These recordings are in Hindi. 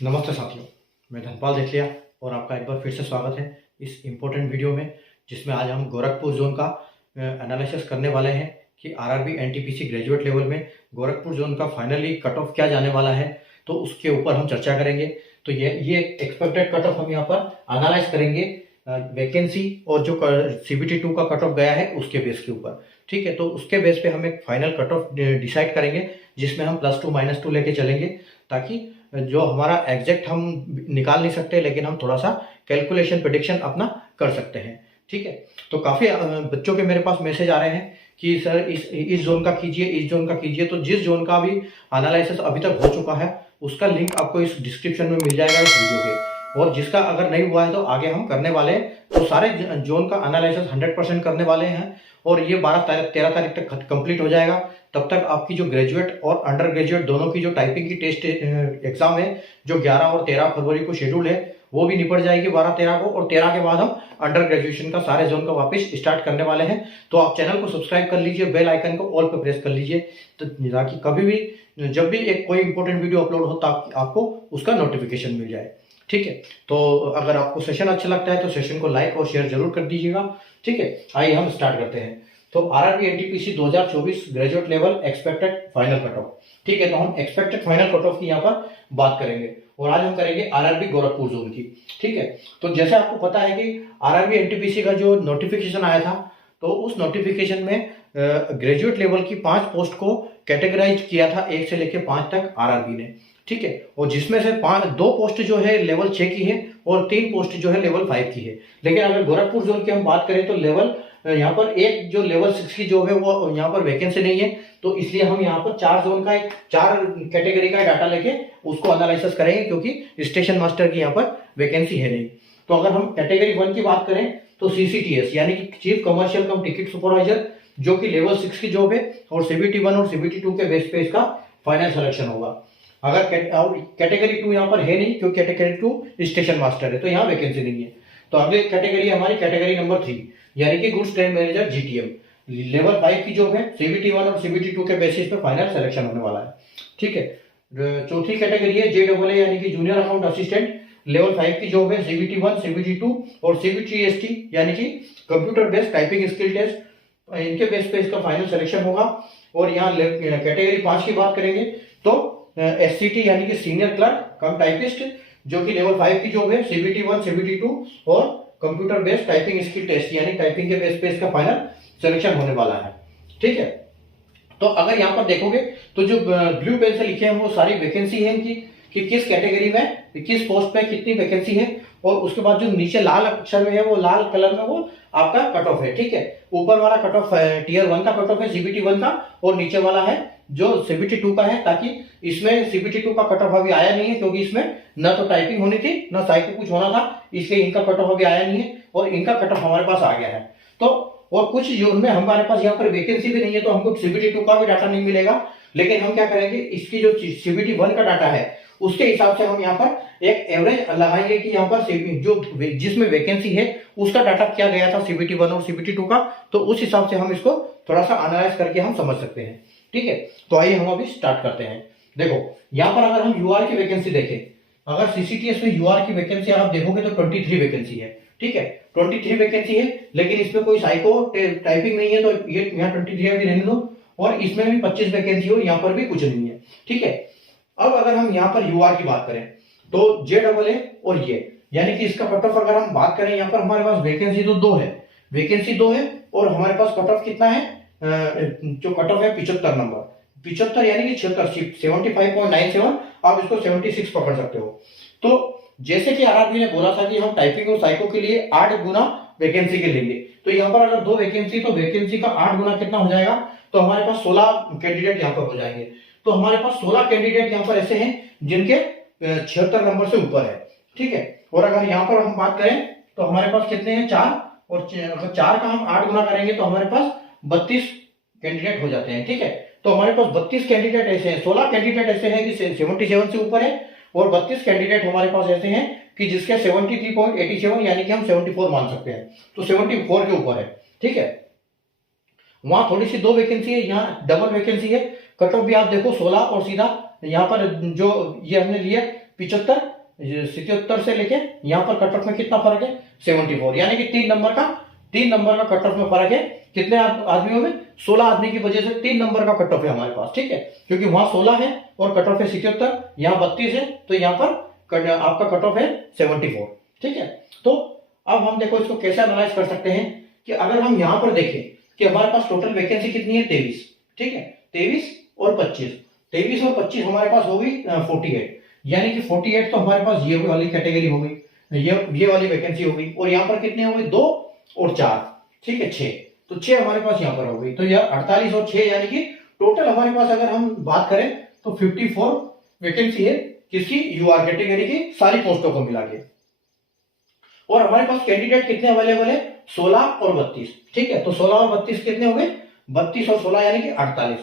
नमस्ते साथियों, मैं धनपाल देखलिया और आपका एक बार फिर से स्वागत है इस इम्पोर्टेंट वीडियो में, जिसमें आज हम गोरखपुर जोन का एनालिसिस करने वाले हैं कि आरआरबी एनटीपीसी ग्रेजुएट लेवल में गोरखपुर जोन का फाइनली कट ऑफ क्या जाने वाला है, तो उसके ऊपर हम चर्चा करेंगे। तो ये एक्सपेक्टेड कट ऑफ हम यहाँ पर एनालाइज करेंगे वैकेंसी और जो सीबीटी 2 का कट ऑफ गया है उसके बेस के ऊपर। ठीक है, तो उसके बेस पे हम एक फाइनल कट ऑफ डिसाइड करेंगे, जिसमें हम +2 -2 लेके चलेंगे, ताकि जो हमारा एग्जैक्ट हम निकाल नहीं सकते, लेकिन हम थोड़ा सा कैलकुलेशन प्रेडिक्शन अपना कर सकते हैं। ठीक है, तो काफ़ी बच्चों के मेरे पास मैसेज आ रहे हैं कि सर इस जोन का कीजिए, इस जोन का कीजिए। तो जिस जोन का भी एनालिसिस अभी तक हो चुका है उसका लिंक आपको इस डिस्क्रिप्शन में मिल जाएगा इस वीडियो के, और जिसका अगर नहीं हुआ है तो आगे हम करने वाले हैं। तो सारे जोन का एनालिसिस 100% करने वाले हैं, और ये 13 तारीख तक कंप्लीट हो जाएगा। तब तक आपकी जो ग्रेजुएट और अंडर ग्रेजुएट दोनों की जो टाइपिंग की टेस्ट एग्जाम है, जो 11 और 13 फरवरी को शेड्यूल है, वो भी निपट जाएगी 12-13 को, और 13 के बाद हम अंडर ग्रेजुएशन का सारे जोन का वापस स्टार्ट करने वाले हैं। तो आप चैनल को सब्सक्राइब कर लीजिए, बेल आइकन को ऑल पे प्रेस कर लीजिए, तो ताकि कभी भी जब भी एक कोई इंपॉर्टेंट वीडियो अपलोड हो तो आपको उसका नोटिफिकेशन मिल जाए। ठीक है, तो अगर आपको सेशन अच्छा लगता है तो सेशन को लाइक और शेयर जरूर कर दीजिएगा। ठीक है, आइए हम स्टार्ट करते हैं। तो RRB NTPC 2024 graduate level expected final cut off. ठीक है, तो हम एक्सपेक्टेड फाइनल कट ऑफ की यहाँ पर बात करेंगे, और आज हम करेंगे आरआरबी गोरखपुर जोन की। ठीक है, तो जैसे आपको पता है कि आरआरबी एनटीपीसी का जो नोटिफिकेशन आया था, तो उस नोटिफिकेशन में ग्रेजुएट लेवल की 5 पोस्ट को कैटेगराइज किया था 1 से लेकर 5 तक आरआरबी ने। ठीक है, और जिसमें से 2 पोस्ट जो है लेवल 6 की है और 3 पोस्ट जो है लेवल 5 की है। लेकिन अगर गोरखपुर जोन की हम बात करें तो लेवल यहाँ पर एक जो लेवल 6 की जॉब है वो यहाँ पर वैकेंसी नहीं है, तो इसलिए हम यहाँ पर 4 जोन का 4 कैटेगरी का डाटा लेके उसको एनालिसिस करेंगे, क्योंकि स्टेशन मास्टर की यहाँ पर वैकेंसी है नहीं। तो अगर हम कैटेगरी 1 की बात करें तो सीसीटीएस यानी कि चीफ कमर्शियल कम टिकट सुपरवाइजर, जो कि लेवल 6 की जॉब है, और सीबीटी 1 और सीबीटी 2 के बेस पे इसका फाइनल सिलेक्शन होगा। अगर कैटेगरी 2 यहाँ पर है नहीं, क्योंकि कैटेगरी 2 स्टेशन मास्टर है, तो यहाँ वैकेंसी नहीं है। तो अगली कैटेगरी हमारी कैटेगरी नंबर 3 यानी कि goods train manager GTM, level 5 की जॉब है, सीबीटी 1 और सीबीटी 2 के बेसिस पे फाइनल सिलेक्शन होने वाला है। ठीक है, चौथी कैटेगरी है जेडब्ल्यू यानी कि जूनियर अकाउंट असिस्टेंट, लेवल 5 की जॉब है, सीबीटी 1, सीबीटी 2 और सीबीटीएसटी यानी कि computer based typing skill test, इनके बेस पे इसका फाइनल सिलेक्शन होगा। और यहाँ कैटेगरी 5 की बात करेंगे तो एससीटी यानी कि सीनियर क्लर्क कम टाइपिस्ट, जो कि लेवल 5 की जॉब है, सीबीटी 1, सीबीटी 2 और computer based typing skill test यानी टाइपिंग के बेस पे इसका फाइनल सिलेक्शन होने वाला है। ठीक है, तो अगर यहाँ पर देखोगे तो जो ब्लू पेन से लिखे हैं वो सारी वैकेंसी है इनकी, कि किस कैटेगरी में किस पोस्ट पे कितनी वैकेंसी है, और उसके बाद जो नीचे लाल अक्षर में है वो लाल कलर में वो आपका कट ऑफ है। ठीक है, ऊपर वाला कट ऑफ टियर 1 का कट ऑफ है सीबीटी 1 का, और नीचे वाला है जो सीबीटी 2 का है, ताकि इसमें सीबीटी 2 का कट ऑफ अभी आया नहीं है, क्योंकि इसमें न तो टाइपिंग होनी थी न साइको कुछ होना था, इसलिए इनका कट ऑफ अभी आया नहीं है, और इनका कट ऑफ हमारे पास आ गया है। तो और कुछ जोन में हमारे पास यहाँ पर वैकेंसी भी नहीं है, तो हमको सीबीटी 2 का भी डाटा नहीं मिलेगा। लेकिन हम क्या करेंगे, इसकी जो सीबीटी 1 का डाटा है उसके हिसाब से हम यहाँ पर एक एवरेज लगाएंगे कि यहाँ पर जो जिसमें वैकेंसी है उसका डाटा क्या गया था सीबीटी 1 और सीबीटी 2 का, तो उस हिसाब से हम इसको थोड़ा सा एनालाइज करके हम समझ सकते हैं। ठीक है, तो आइए हम अभी स्टार्ट करते हैं। देखो यहाँ पर अगर हम यूआर की वैकेंसी देखें, अगर सीसीटीएस में यूआर की वैकेंसी आप देखोगे तो 23 वैकेंसी है। ठीक है, 23 वैकेंसी है, लेकिन इसमें कोई साइको टाइपिंग नहीं है, तो ये यहाँ 23 भी रहने दो, और इसमें भी 25 वैकेंसी हो, यहाँ पर भी कुछ नहीं है। ठीक है, अब अगर हम यहाँ पर यूआर की बात करें तो जेडब्ल्यू और ये यानी कि इसका कट ऑफ अगर हम बात करें, यहाँ पर हमारे पास वैकेंसी तो 2 है, वैकेंसी 2 है, और हमारे पास कट ऑफ कितना है, जो कट ऑफ है 75 नंबर, 75 यानी कि 75.97, आप इसको 76 पकड़ सकते हो। तो जैसे कि आरआरबी ने बोला था कि हम टाइपिंग और साइको के लिए 8 गुना वैकेंसी के लेंगे, तो यहाँ पर अगर 2 वैकेंसी, तो वैकेंसी का 8 गुना कितना हो जाएगा, तो हमारे पास 16 कैंडिडेट यहाँ पर हो जाएंगे। तो हमारे पास 16 कैंडिडेट यहाँ पर ऐसे हैं जिनके 76 नंबर से ऊपर है। ठीक है, और अगर यहाँ पर हम बात करें तो हमारे पास कितने हैं, 4, और अगर 4 का हम 8 गुना करेंगे तो हमारे पास 32 कैंडिडेट हो जाते हैं। ठीक है, तो हमारे पास 32 कैंडिडेट ऐसे हैं, 16 कैंडिडेट ऐसे हैं कि 77 से ऊपर है, और 32 कैंडिडेट हमारे पास ऐसे हैं कि जिसके 73.87 यानी कि हम 74 मान सकते हैं, तो 74 के ऊपर है। ठीक है, वहां थोड़ी सी 2 वैकेंसी है, यहाँ डबल वैकेंसी है। कट ऑफ भी आप देखो 16, और सीधा यहाँ पर जो ये हमने लिया 75, 77 से लेके यहाँ पर कट ऑफ में कितना फर्क है 74, यानी कि 3 नंबर का कट ऑफ में फर्क है। कितने आदमियों में 16 आदमी की वजह से 3 नंबर का कट ऑफ है हमारे पास, ठीक है, क्योंकि वहां 16 है और कट ऑफ है 77, यहाँ 32 है, तो यहाँ पर आपका कट ऑफ है 74, ठीक है। तो अब हम देखो इसको कैसे एनालाइज कर सकते हैं कि अगर हम यहाँ पर देखें कि हमारे पास टोटल वैकेंसी कितनी है 23, ठीक है, 23 और 25 हमारे पास हो गई 48, यानी कि 48 तो हमारे पास ये वाली कैटेगरी हो गई, ये वाली वैकेंसी हो गई, और यहाँ पर कितने हो गए 2 और 4, ठीक है 6, तो 6 हमारे पास यहाँ पर हो गई। तो यह 48 और 6 यानी कि टोटल हमारे पास अगर हम बात करें तो 54 वैकेंसी है किसकी, यूआर कैटेगरी की सारी पोस्टों को मिला के। और हमारे पास कैंडिडेट कितने अवेलेबल है 16 और 32, ठीक है, तो 16 और 32 कितने हो गए 32 और 16 यानी कि 48,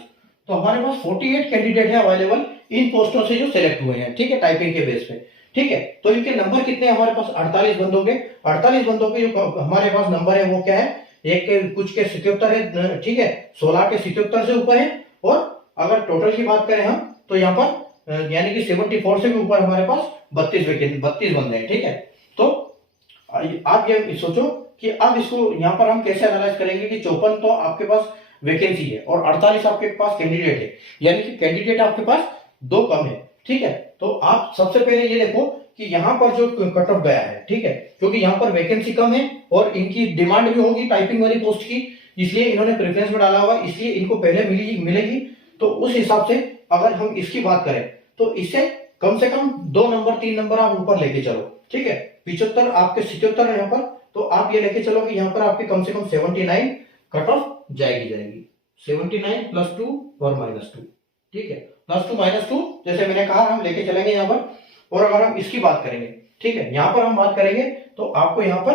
तो हमारे पास 48 कैंडिडेट है अवेलेबल इन पोस्टों से जो सिलेक्ट हुए हैं, ठीक है, टाइपिंग के बेस पे, ठीक है। तो इनके नंबर कितने हमारे पास 48 बंदों के, 48 बंदों के जो हमारे पास नंबर है वो क्या है, एक के कुछ के 77 है, ठीक है, 16 के 77 से ऊपर है, और अगर टोटल की बात करें हम तो यहाँ पर यानी कि 74 से भी ऊपर हमारे पास 32 बंदे हैं, ठीक है। तो आप ये सोचो कि अब इसको यहाँ पर हम कैसे एनालाइज करेंगे कि 54 तो आपके पास वैकेंसी है और 48 आपके पास कैंडिडेट है, यानी कि कैंडिडेट आपके पास 2 कम है, ठीक है। तो आप सबसे पहले ये देखो कि यहाँ पर जो कट ऑफ गया है, ठीक है, क्योंकि यहाँ पर वैकेंसी कम है और इनकी डिमांड भी होगी टाइपिंग वाली पोस्ट की, इसलिए इन्होंने प्रेफरेंस में डाला होगा, इसलिए इनको पहले मिलेगी। तो उस हिसाब से अगर हम इसकी बात करें तो इससे कम से कम 2 नंबर 3 नंबर आप ऊपर लेके चलो, ठीक है, 75 आपके 77 है यहाँ पर, तो आप ये लेके चलो कि यहाँ पर आपके कम से कम 79 कट ऑफ जाएगी 79 +2 और -2, ठीक है, +2 -2 जैसे मैंने कहा हम लेके चलेंगे यहाँ पर। और अगर हम इसकी बात करेंगे, ठीक है, यहाँ पर हम बात करेंगे तो आपको यहाँ पर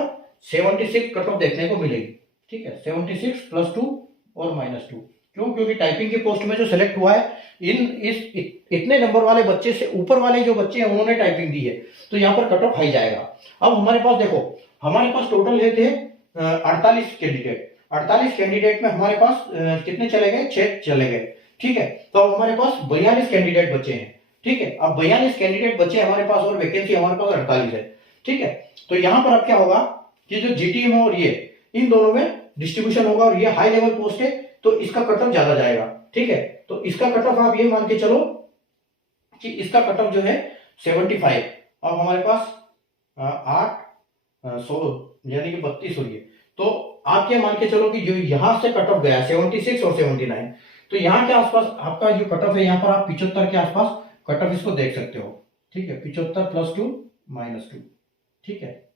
76 कट ऑफ देखने को मिलेगी, ठीक है, 76 +2 और -2, क्यों, क्योंकि टाइपिंग की पोस्ट में जो सिलेक्ट हुआ है इतने नंबर वाले बच्चे से ऊपर वाले जो बच्चे हैं उन्होंने टाइपिंग दी है, तो यहाँ पर कट ऑफ हाई जाएगा। अब हमारे पास देखो, हमारे पास टोटल थे 48 कैंडिडेट में हमारे पास कितने चले गए 6 चले गए, ठीक है, तो अब हमारे पास 42 कैंडिडेट बचे हैं, ठीक है, अब 42 कैंडिडेट बचे हमारे पास और वैकेंसी हमारे पास 48 है, ठीक है। तो यहाँ पर अब क्या होगा कि जो जीटीएम और ये इन दोनों में डिस्ट्रीब्यूशन होगा और ये हाई लेवल पोस्ट है तो इसका कट ऑफ ज्यादा जाएगा, ठीक है। तो इसका कट ऑफ आप ये मान के चलो कि इसका कट ऑफ जो है 75, अब हमारे पास 8 16 यानी कि 32 हो गई, तो आप क्या मान के चलो कि जो यहां से कट ऑफ गया 76 और 79, तो यहाँ के आसपास आपका जो कट ऑफ है यहाँ पर आप 75 के आसपास कट ऑफ इसको देख सकते हो, ठीक है, 75 +2 -2, ठीक है,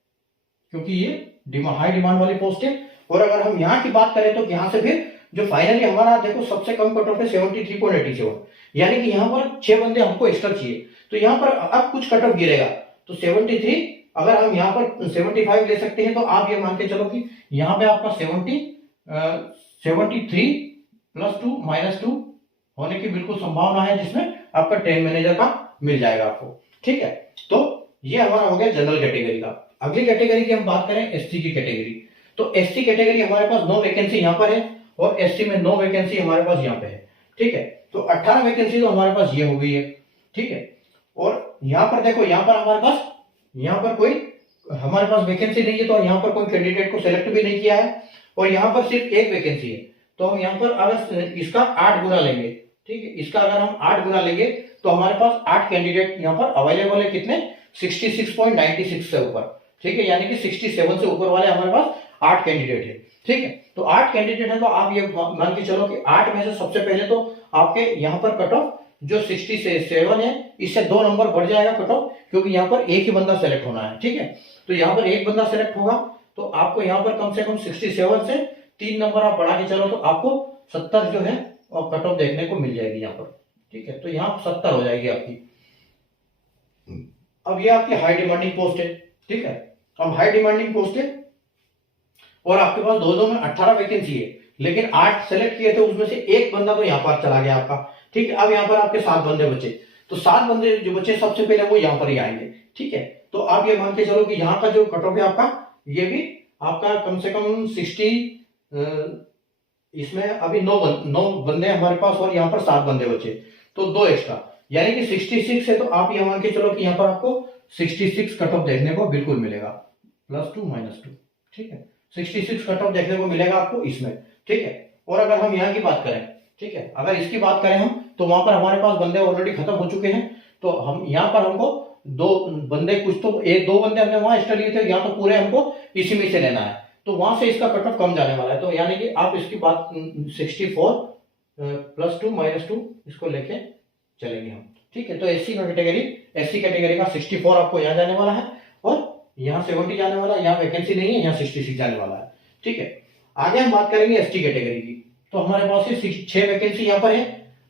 क्योंकि ये हाई डिमांड वाली पोस्ट है। और अगर हम यहाँ की बात करें तो यहाँ से फिर जो फाइनली हमारा देखो सबसे कम कट ऑफ है 73.87, यानी कि यहाँ पर 6 बंदे हमको एक्स्ट्रा चाहिए, तो यहाँ पर अब कुछ कट ऑफ गिरेगा, तो 73 अगर हम यहाँ पर 75 ले सकते हैं तो आप ये मान के चलो कि यहाँ पे आपका 73 +2 -2 होने की बिल्कुल संभावना है, जिसमें आपका ट्रेन मैनेजर का मिल जाएगा आपको, ठीक है। तो ये हमारा हो गया जनरल कैटेगरी का। अगली कैटेगरी की हम बात करें एससी की कैटेगरी, तो एससी कैटेगरी हमारे पास 9 वैकेंसी यहाँ पर है और एससी में 9 वैकेंसी हमारे पास यहाँ पे है, ठीक है, तो 18 वैकेंसी तो हमारे पास ये हो गई है, ठीक है। और यहाँ पर देखो, यहाँ पर हमारे पास वैकेंसी नहीं है, तो यहाँ पर कोई कैंडिडेट को सिलेक्ट भी नहीं किया है, और यहाँ पर सिर्फ एक वैकेंसी है, तो हम यहाँ पर अगर इसका 8 गुना लेंगे, ठीक है, इसका अगर हम 8 गुना लेंगे तो हमारे पास 8 कैंडिडेट यहाँ पर अवेलेबल है, कितने 66.96 से ऊपर, ठीक है, यानी कि 67 से ऊपर वाले हमारे पास 8 कैंडिडेट है, ठीक है। तो 8 कैंडिडेट है, तो आप ये मान के चलो कि 8 में से सबसे पहले तो आपके यहाँ पर कट ऑफ जो 67 है इससे 2 नंबर बढ़ जाएगा कट ऑफ, क्योंकि यहाँ पर एक ही बंदा सेलेक्ट होना है, ठीक है, तो यहाँ पर एक बंदा सेलेक्ट होगा, तो आपको यहाँ पर कम से कम 67 से 3 नंबर आप बढ़ा के चलो तो आपको 70 जो है और कट ऑफ देखने को मिल जाएगी यहाँ पर, ठीक है, तो यहाँ 70 हो जाएगी आपकी। अब ये आपकी हाई डिमांडिंग पोस्ट है, ठीक है, अब हाई डिमांडिंग पोस्ट है और आपके पास दो में 18 वैकेंसी है, लेकिन 8 सेलेक्ट किए थे, उसमें से एक बंदा तो यहाँ पर चला गया आपका, ठीक है। अब यहाँ पर आपके 7 बंदे बचे, तो 7 बंदे जो बचे सबसे पहले वो यहाँ पर ही आएंगे, ठीक है। तो आप ये मान के चलो कि यहाँ का जो कट ऑफ है आपका, ये भी आपका कम से कम 60, इसमें अभी 9 बंदे हमारे पास और यहाँ पर 7 बंदे बचे, तो 2 एक्स्ट्रा, यानी कि 66 है तो आप ये मान के चलो कि यहाँ पर आपको 66 कट ऑफ देखने को बिल्कुल मिलेगा, +2 -2, ठीक है। 66 कट ऑफ देखने को मिलेगा आपको इसमें, ठीक है। और अगर हम यहाँ की बात करें, ठीक है, अगर इसकी बात करें हम, तो वहां पर हमारे पास बंदे ऑलरेडी खत्म हो चुके हैं, तो हम यहाँ पर हमको दो बंदे, कुछ तो एक दो बंदे हमने वहां एक्स्ट्रा लिए थे, या तो पूरे हमको इसी में से लेना है, तो वहां से इसका कट ऑफ कम जाने वाला है। तो यानी कि आप इसकी बात 64 +2 -2 इसको लेके चलेंगे हम, ठीक है। तो एससी कैटेगरी का 64 आपको यहाँ जाने वाला है, और यहाँ 70 जाने वाला है, यहाँ वैकेंसी नहीं है, यहाँ 66 जाने वाला है, ठीक है। आगे हम बात करेंगे एसटी कैटेगरी की, तो हमारे पास 6 वैकेंसी यहाँ पर है,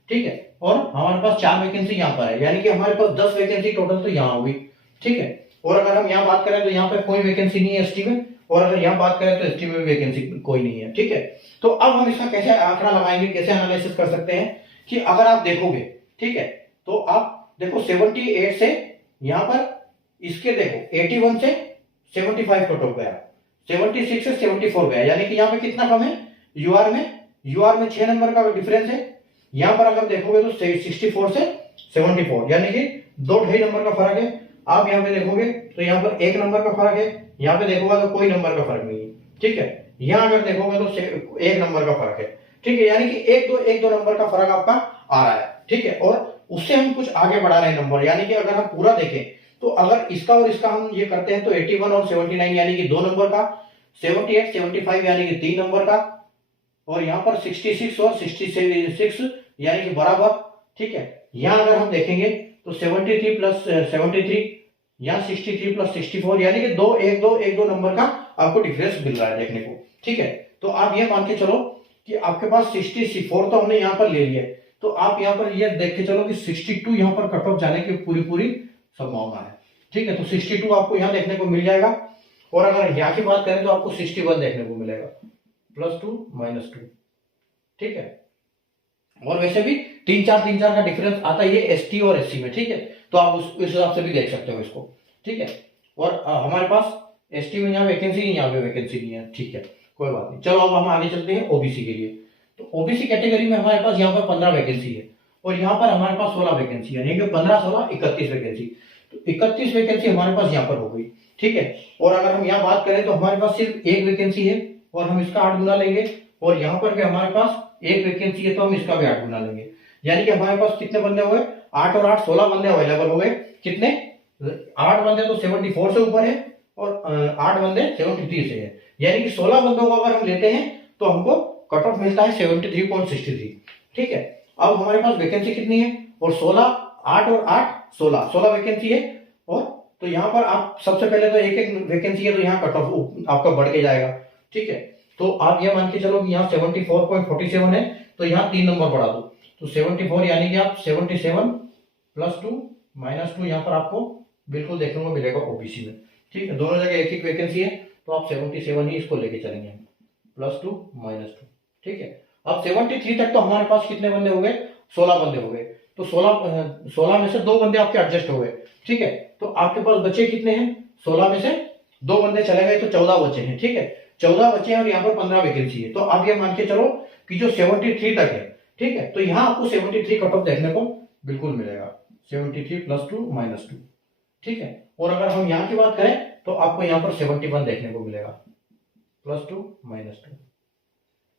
ठीक है, और हमारे पास 4 वैकेंसी यहाँ पर है, यानी कि हमारे पास 10 वैकेंसी टोटल तो यहाँ होगी, ठीक है। और अगर हम यहाँ बात करें तो यहाँ पे कोई वैकेंसी नहीं है एसटी में, और अगर यहाँ बात करें तो एसटी में वैकेंसी कोई नहीं है, ठीक है। तो अब हम इसका कैसे आंकड़ा लगाएंगे, कैसे एनालिसिस कर सकते हैं कि अगर आप देखोगे, ठीक है, तो आप देखो 78 से यहाँ पर इसके देखो 81 से 75 कट ऑफ गया, 76 से 74 गया, यानी कि यहाँ पे कितना कम है, यूआर में 6 नंबर का डिफरेंस है। यहाँ पर अगर देखोगे तो 64 से 74, यानी कि 2.5 नंबर का फर्क है। आप यहाँ पे देखोगे तो यहाँ पर 1 नंबर का फर्क है, यहाँ पे देखोगे तो कोई नंबर का फर्क नहीं है, ठीक है। यहाँ अगर देखोगे तो 1 नंबर का फर्क है, ठीक है, यानी कि एक दो नंबर का फर्क आपका आ रहा है, ठीक है। और उससे हम कुछ आगे बढ़ा रहे हैं नंबर, यानी कि अगर हम पूरा देखें तो अगर इसका और इसका हम ये करते हैं तो 81 और 79 यानी कि 2 नंबर का, 78 75 यानी कि 3 नंबर का, और यहाँ पर 66 और 66 यानी कि बराबर, ठीक है। यहाँ अगर हम देखेंगे तो 73 प्लस 73, यहाँ 63 प्लस 64, यानी कि एक दो नंबर का आपको डिफरेंस मिल रहा है देखने को, ठीक है। तो आप ये मान के चलो कि आपके पास 64 तो हमने यहाँ पर ले लिया, तो आप यहाँ पर ये देख के चलो कि 62 यहाँ पर कट ऑफ जाने की पूरी संभावना है, ठीक है। तो 62 आपको यहाँ देखने को मिल जाएगा, और अगर यहाँ की बात करें तो आपको 61 देखने को मिलेगा, +2 -2, ठीक है। और वैसे भी 3-4 का डिफरेंस आता है ये एसटी और एससी में, ठीक है। तो आप उस हिसाब से भी देख सकते हो इसको, ठीक है। और हमारे पास एसटी में यहाँ वैकेंसी नहीं, यहाँ पे वैकेंसी नहीं है, ठीक है, कोई बात नहीं। चलो अब हम आगे चलते हैं ओबीसी के लिए। तो ओबीसी कैटेगरी में हमारे पास यहाँ पर 15 वैकेंसी है, और यहाँ पर हमारे पास 16 वैकेंसी है, यानी कि 15 16 31 वैकेंसी। तो 31 वैकेंसी हमारे पास यहाँ पर हो गई, ठीक है। और अगर हम यहाँ बात करें तो हमारे पास सिर्फ 1 वैकेंसी है, और हम इसका 8 गुना लेंगे, और यहाँ पर भी हमारे पास 1 वैकेंसी है तो हम इसका भी 8 गुना लेंगे, यानी कि हमारे पास कितने बंदे हो गए, 8 और 8 16 बंदे अवेलेबल हो गए। कितने, 8 बंदे तो 74 से ऊपर है, और 8 बंदे 73 से है, यानी कि 16 बंदों को अगर हम लेते हैं तो हमको कट ऑफ मिलता है 73.63, ठीक है। अब हमारे पास वैकेंसी कितनी है, और 16 8 और 8 16 वैकेंसी है, और तो यहाँ पर आप सबसे पहले तो एक वैकेंसी है तो यहाँ कट ऑफ आपका बढ़ के जाएगा, ठीक है। तो आप ये मान के चलो कि यहाँ 74.47 है, तो यहाँ 3 नंबर बढ़ा दो, तो 74 यानी कि आप 77 +2 -2 यहाँ पर आपको बिल्कुल देखने को मिलेगा ओबीसी में, ठीक है। दोनों जगह एक वैकेंसी है, तो आप 77 ही इसको लेके चलेंगे, +2 -2, ठीक है। अब 73 तक तो हमारे पास कितने बंदे हो गए, 16 बंदे हो गए, तो 16 में से 2 बंदे आपके एडजस्ट हो गए, ठीक है। तो आपके पास बचे कितने हैं, 16 में से 2 बंदे चले गए तो 14 बचे हैं, ठीक है। 14 बचे हैं, और यहाँ पर 15 वैकेंसी है, तो आप ये मान के चलो कि जो 73 तक है, ठीक है, तो यहाँ आपको 73 कट ऑफ देखने को बिल्कुल मिलेगा, 73 +2 -2, ठीक है। और अगर हम यहाँ की बात करें तो आपको यहाँ पर 71 देखने को मिलेगा, +2 -2,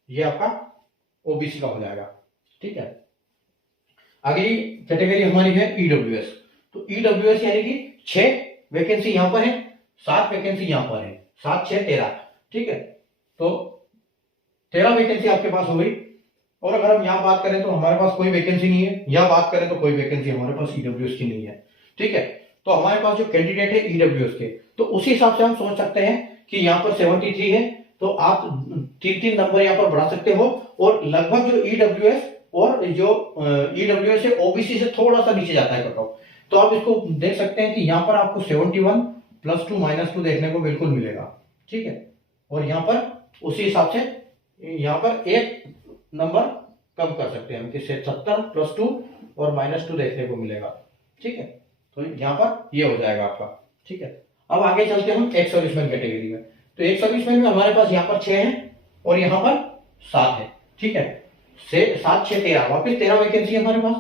ये आपका ओबीसी का हो जाएगा, ठीक है। अगली कैटेगरी हमारी है ईडब्ल्यूएस। तो ईडब्ल्यूएस यानी कि 6 वैकेंसी यहाँ पर है, 7 वैकेंसी यहाँ पर है, 7 6 13, ठीक है। तो 13 वैकेंसी आपके पास हो गई। और अगर हम यहाँ बात करें तो हमारे पास कोई वैकेंसी नहीं है, यहाँ बात करें तो कोई वैकेंसी हमारे पास ईडब्ल्यूएस की नहीं है, ठीक है। तो हमारे पास जो कैंडिडेट है ईडब्ल्यूएस के, तो उसी हिसाब से हम सोच सकते हैं कि यहाँ पर 73 है, तो आप 3 नंबर यहाँ पर बढ़ा सकते हो, और लगभग जो ईडब्ल्यूएस और जो ईडब्ल्यूएस है ओबीसी से थोड़ा सा नीचे जाता है कट ऑफ, तो आप इसको देख सकते हैं कि यहाँ पर आपको 71 +2 -2 देखने को बिल्कुल मिलेगा, ठीक है। और यहाँ पर उसी हिसाब से यहाँ पर 1 नंबर कम कर सकते हैं हम, कि 70 +2 और -2 देखने को मिलेगा, ठीक है। तो यहाँ पर ये हो जाएगा आपका, ठीक है। अब आगे चलते हैं हम एक्स सर्विसमैन कैटेगरी में। तो एक्स सर्विसमैन में हमारे पास यहाँ पर 6 है, और यहाँ पर 7 है, ठीक है। 7 6 13, वापिस 13 वैकेंसी है हमारे पास,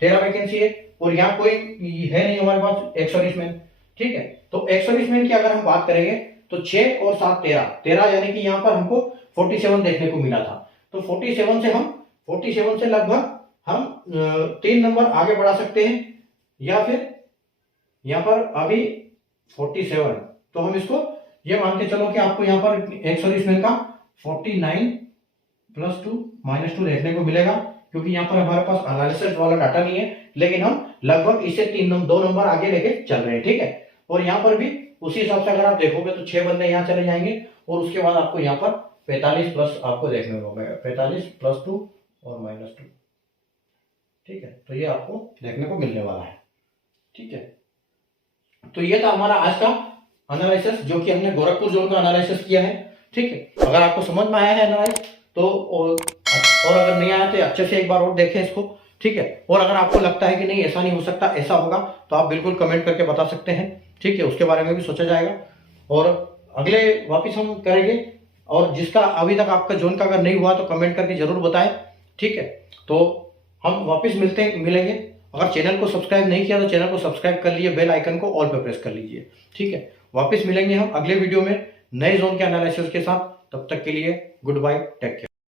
13 वैकेंसी है, और यहाँ कोई है नहीं हमारे पास एक्स सर्विसमैन। ठीक है, तो एक्स सर्विसमैन की अगर हम बात करेंगे तो 6 और 7 13 यानी कि यहाँ पर हमको 47 देखने को मिला था। तो 47 से लगभग हम 3 नंबर आगे बढ़ा सकते हैं, या फिर यहाँ पर अभी 47, तो हम इसको ये मान के चलो कि आपको यहाँ पर एक्स सर्विसमैन का 49 + 2 - 2 देखने को मिलेगा, क्योंकि यहाँ पर हमारे पास एनालिसिस वाला डाटा नहीं है, लेकिन हम लगभग इसे 2 नंबर आगे लेके चल रहे हैं। ठीक है, और यहाँ पर भी उसी हिसाब से अगर आप देखोगे तो 6 बंदे यहाँ चले जाएंगे, और उसके बाद आपको यहाँ पर 45 प्लस आपको देखने को मिलेगा, 45 + 2 और -2। ठीक है, तो ये आपको देखने को मिलने वाला है। ठीक है, तो ये था हमारा आज का एनालिसिस, जो कि हमने गोरखपुर जोन का एनालिसिस किया है। ठीक है, अगर आपको समझ में आया है एनालाइज तो और अगर नहीं आया तो अच्छे से एक बार और देखें इसको। ठीक है, और अगर आपको लगता है कि नहीं ऐसा नहीं हो सकता, ऐसा होगा, तो आप बिल्कुल कमेंट करके बता सकते हैं। ठीक है, उसके बारे में भी सोचा जाएगा और अगले वापस हम करेंगे। और जिसका अभी तक आपका जोन का अगर नहीं हुआ तो कमेंट करके जरूर बताएं। ठीक है, तो हम वापस मिलेंगे। अगर चैनल को सब्सक्राइब नहीं किया तो चैनल को सब्सक्राइब कर लीजिए, बेल आइकन को ऑल पे प्रेस कर लीजिए। ठीक है, वापस मिलेंगे हम अगले वीडियो में नए जोन के एनालिसिस के साथ। तब तक के लिए गुड बाय, टेक केयर।